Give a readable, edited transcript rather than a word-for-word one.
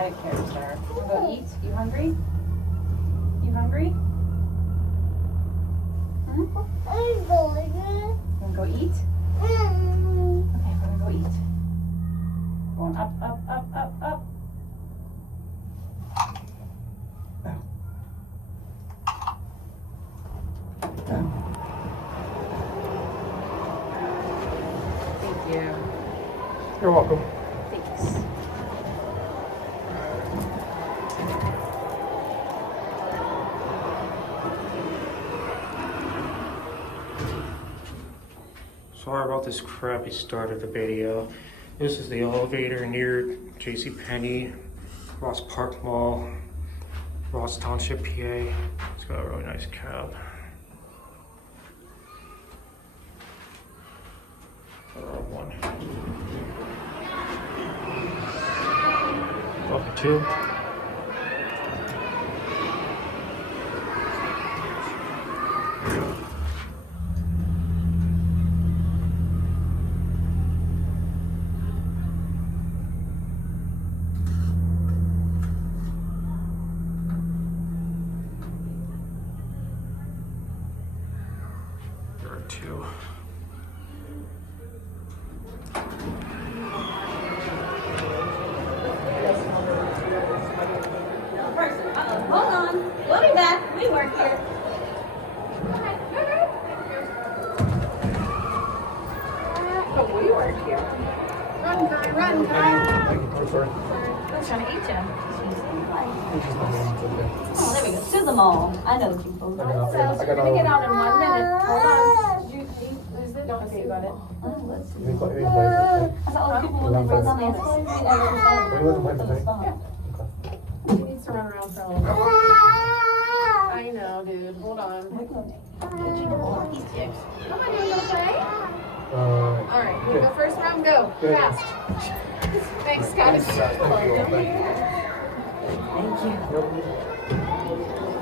dramatic character. Wanna go eat? You hungry? You hungry? Hmm? Wanna go eat? Okay, we're gonna go eat. Going up, up, up, up, up. Thank you. You're welcome. Thanks. Sorry about this crappy start of the video. This is the elevator near JCPenney, Ross Park Mall, Ross Township, PA. It's got a really nice cab. One. Welcome to. There are two. Hold on. We'll be back. We work here. But we work here. Run, Kai, run, Kai. I'm sorry. I'm trying to eat you. Oh, there we go. To the mall. I know people. I got So you're going to get out in 1 minute. Hold on. Did you eat? Is it? Okay, you got it. Oh, let's see. I saw all the people when they brought down the escalator. She needs to run around for a little bit. I know, dude. Hold on. Come on, you wanna play? Alright, you go first round, go. Fast. Thanks, guys. Thank you.